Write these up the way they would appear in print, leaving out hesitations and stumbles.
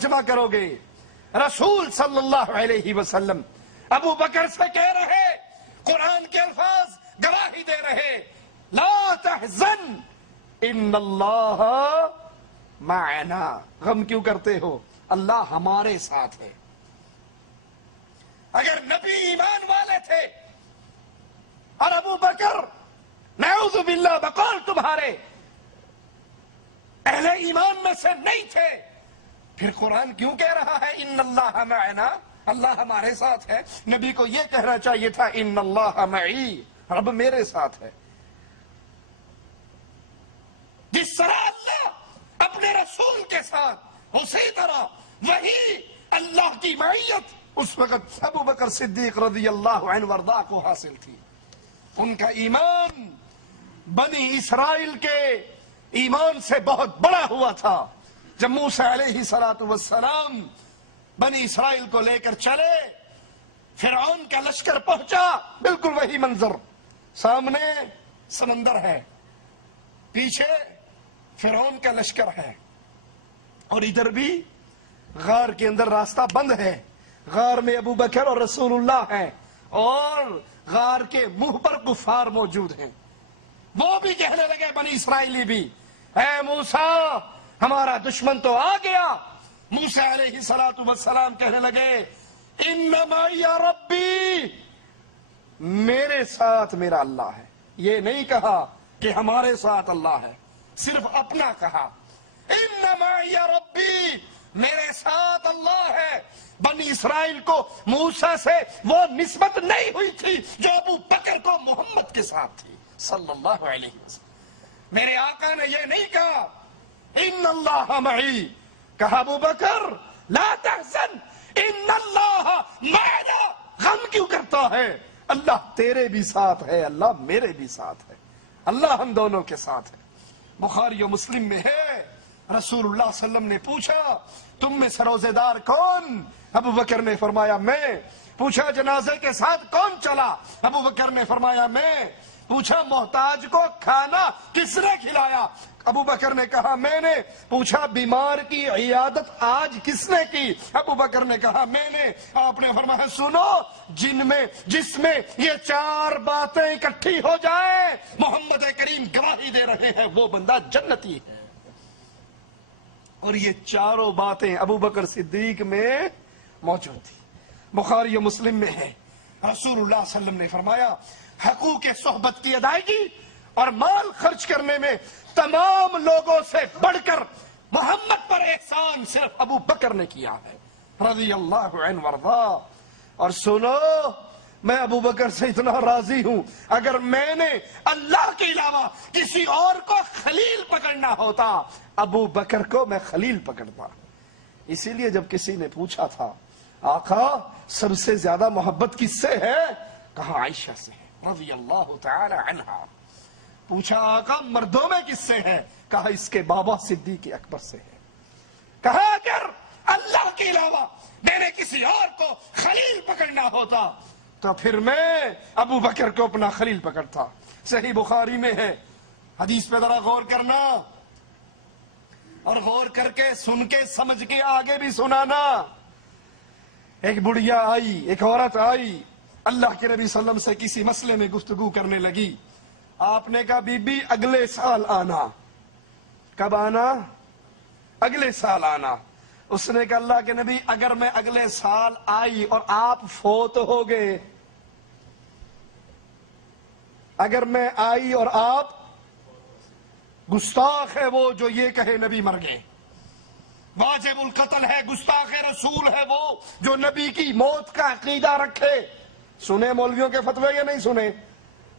ترجمہ کرو گے، رسول صلی اللہ علیہ وسلم ابو بکر سے کہہ رہے، قرآن کے الفاظ گواہی دے رہے، لا تحزن ان اللہ معنا، غم کیوں کرتے ہو، اللہ ہمارے ساتھ ہے۔ اگر نبی ایمان والے تھے اور ابو بکر نعوذ باللہ بقول تمہارے اہل ایمان میں سے نہیں تھے، پھر قرآن کیوں کہہ رہا ہے ان اللہ معنا، اللہ ہمارے ساتھ ہے؟ نبی کو یہ کہنا چاہیے تھا ان اللہ معی، رب میرے ساتھ ہے۔ جس طرح اللہ اپنے رسول کے ساتھ، اسی طرح وہی اللہ کی معیت اس وقت ابو بکر صدیق رضی اللہ عنہ وارضاہ کو حاصل تھی۔ ان کا ایمان بنی اسرائیل کے ایمان سے بہت بڑا ہوا تھا۔ جب موسیٰ علیہ السلام بنی اسرائیل کو لے کر چلے، فرعون کا لشکر پہنچا، بالکل وہی منظر، سامنے سمندر ہے، پیچھے فرعون کا لشکر ہے، اور ادھر بھی غار کے اندر راستہ بند ہے، غار میں ابو بکر اور رسول اللہ ہیں، اور غار کے منہ پر کفار موجود ہیں۔ وہ بھی کہنے لگے بنی اسرائیلی بھی، اے موسیٰ ہمارا دشمن تو آ گیا۔ موسیٰ علیہ السلام کہنے لگے انما یا ربی، میرے ساتھ میرا اللہ ہے۔ یہ نہیں کہا کہ ہمارے ساتھ اللہ ہے، صرف اپنا کہا، انما یا ربی، میرے ساتھ اللہ ہے۔ بنی اسرائیل کو موسیٰ سے وہ نسبت نہیں ہوئی تھی جو ابو بکر کو محمد کے ساتھ تھی صلی اللہ علیہ وسلم۔ میرے آقا نے یہ نہیں کہا ان اللہ معی، کہا ابو بکر لا تحزن ان اللہ معنا، غم کیوں کرتا ہے، اللہ تیرے بھی ساتھ ہے، اللہ میرے بھی ساتھ ہے، اللہ ہم دونوں کے ساتھ ہے۔ بخاری و مسلم میں ہے، رسول اللہ صلی اللہ علیہ وسلم نے پوچھا تم میں سے روزے دار کون؟ ابو بکر نے فرمایا میں۔ پوچھا جنازے کے ساتھ کون چلا؟ ابو بکر نے فرمایا میں۔ پوچھا محتاج کو کھانا کس نے کھلایا؟ ابو بکر نے کہا میں نے۔ پوچھا بیمار کی عیادت آج کس نے کی؟ ابو بکر نے کہا میں نے۔ آپ نے فرمایا سنو، جس میں یہ چار باتیں اکٹھی ہو جائیں، محمد کریم گواہی دے رہے ہیں وہ بندہ جنتی ہے۔ اور یہ چاروں باتیں ابو بکر صدیق میں موجود تھی۔ بخاری و مسلم میں ہے، رسول اللہ صلی اللہ علیہ وسلم نے فرمایا حقوق صحبت کی ادائیگی اور مال خرچ کرنے میں تمام لوگوں سے بڑھ کر محمد پر احسان صرف ابو بکر نے کیا ہے رضی اللہ عنہ وارضاہ۔ اور سنو، میں ابو بکر سے اتنا راضی ہوں، اگر میں نے اللہ کے علاوہ کسی اور کو خلیل پکڑنا ہوتا، ابو بکر کو میں خلیل پکڑتا۔ اسی لیے جب کسی نے پوچھا تھا آقا سب سے زیادہ محبت کس سے ہے، کہا عائشہ سے ہے رضی اللہ تعالی عنہا۔ پوچھا آقا مردوں میں کس سے ہے، کہا اس کے بابا صدیق اکبر سے ہے۔ کہا اگر اللہ کے علاوہ میں نے کسی اور کو خلیل پکڑنا ہوتا تو پھر میں ابو بکر کو اپنا خلیل پکڑتا۔ صحیح بخاری میں ہے، حدیث پہ ذرا غور کرنا، اور غور کر کے سن کے سمجھ کے آگے بھی سنانا۔ ایک بڑھیا آئی، ایک عورت آئی، اللہ کے نبی صلی اللہ علیہ وسلم سے کسی مسئلے میں گفتگو کرنے لگی۔ آپ نے کہا بی بی اگلے سال آنا۔ کب آنا؟ اگلے سال آنا۔ اس نے کہا اللہ کے نبی اگر میں اگلے سال آئی اور آپ فوت ہو گئے، اگر میں آئی اور آپ، گستاخ ہے وہ جو یہ کہے نبی مر گئے، واجب القتل ہے، گستاخ رسول ہے وہ جو نبی کی موت کا عقیدہ رکھے۔ سنے مولویوں کے فتوے یا نہیں سنے؟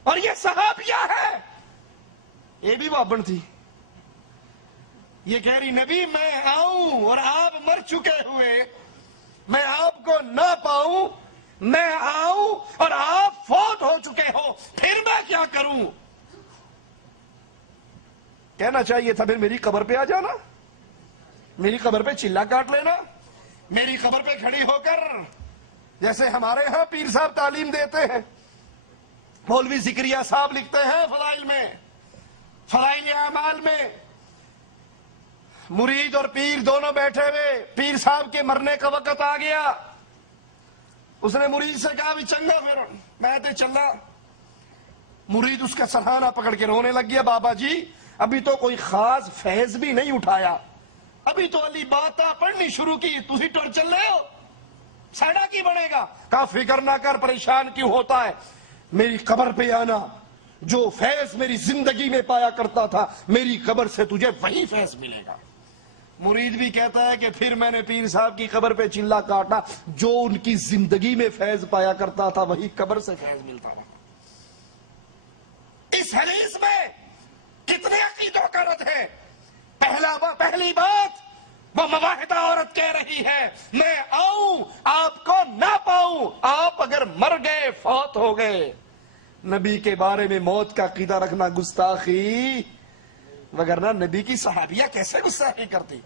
اور یہ صحابیہ ہے، یہ بھی بابن تھی، یہ کہہ رہی نبی میں آؤں اور آپ مر چکے ہوئے، میں آپ کو نہ پاؤں، میں آؤں اور آپ فوت ہو چکے ہو، پھر میں کیا کروں؟ کہنا چاہیے تھا پھر میری قبر پہ آ جانا، میری قبر پہ چلا کاٹ لینا، میری قبر پہ کھڑی ہو کر، جیسے ہمارے ہاں پیر صاحب تعلیم دیتے ہیں، مولوی زکریہ صاحب لکھتے ہیں فضائل میں، فضائل اعمال میں، مرید اور پیر دونوں بیٹھے ہوئے، پیر صاحب کے مرنے کا وقت آ گیا. اس نے مرید سے کہا بھی چنگا پھر میں تے چلا. مرید اس کا سرہانہ پکڑ کے رونے لگ گیا. بابا جی ابھی تو کوئی خاص فیض بھی نہیں اٹھایا، ابھی تو علی باتاں پڑھنی شروع کی، تسی ٹر چل رہے ہو، ساڑا کی بنے گا. کہا فکر نہ کر، پریشان کیوں ہوتا ہے، میری قبر پہ آنا، جو فیض میری زندگی میں پایا کرتا تھا میری قبر سے تجھے وہی فیض ملے گا. مرید بھی کہتا ہے کہ پھر میں نے پیر صاحب کی قبر پہ چلا کاٹا، جو ان کی زندگی میں فیض پایا کرتا تھا وہی قبر سے فیض ملتا تھا. اس حدیث میں کتنے عقیدوں کا رد ہے. پہلی بات، وہ مواحدہ عورت کہہ رہی ہے میں آؤں آپ کو نہ پاؤں، آپ اگر مر گئے فوت ہو گئے. نبی کے بارے میں موت کا عقیدہ رکھنا گستاخی، وگرنہ نبی کی صحابیہ کیسے گستاخی کرتی.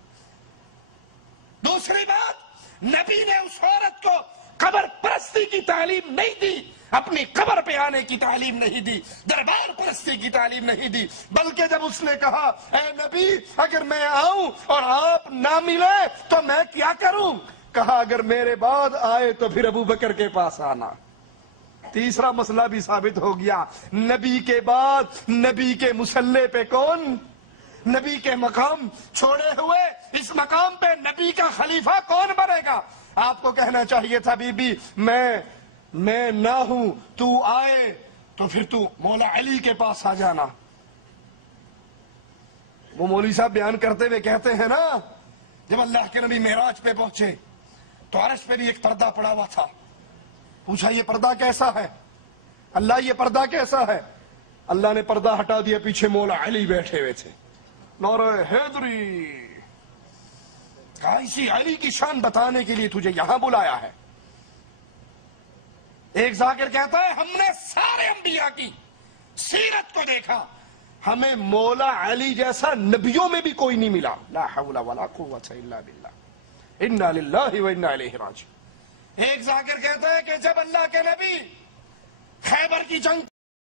دوسری بات، نبی نے اس عورت کو قبر پرستی کی تعلیم نہیں دی، اپنی قبر پہ آنے کی تعلیم نہیں دی، دربار پرستی کی تعلیم نہیں دی، بلکہ جب اس نے کہا اے نبی اگر میں آؤں اور آپ نہ ملے تو میں کیا کروں، کہا اگر میرے بعد آئے تو پھر ابو بکر کے پاس آنا. تیسرا مسئلہ بھی ثابت ہو گیا، نبی کے بعد نبی کے مسلح پہ کون، نبی کے مقام چھوڑے ہوئے اس مقام پہ نبی کا خلیفہ کون بنے گا. آپ کو کہنا چاہیے تھا بی بی میں نہ ہوں، تو آئے تو پھر تو مولا علی کے پاس آ جانا. وہ مولوی صاحب بیان کرتے ہوئے کہتے ہیں نا، جب اللہ کے نبی معراج پہ پہنچے تو عرش پہ بھی ایک پردہ پڑا ہوا تھا. پوچھا یہ پردہ کیسا ہے، اللہ یہ پردہ کیسا ہے. اللہ نے پردہ ہٹا دیا، پیچھے مولا علی بیٹھے ہوئے تھے. نعرہ حیدری. کہا اسی علی کی شان بتانے کے لیے تجھے یہاں بلایا ہے. ایک ذاکر کہتا ہے ہم نے سارے انبیاء کی سیرت کو دیکھا، ہمیں مولا علی جیسا نبیوں میں بھی کوئی نہیں ملا. لا حول ولا قوت الا باللہ، انا للہ و انا الیہ راجعون. ایک ذاکر کہتا ہے کہ جب اللہ کے نبی خیبر کی جنگ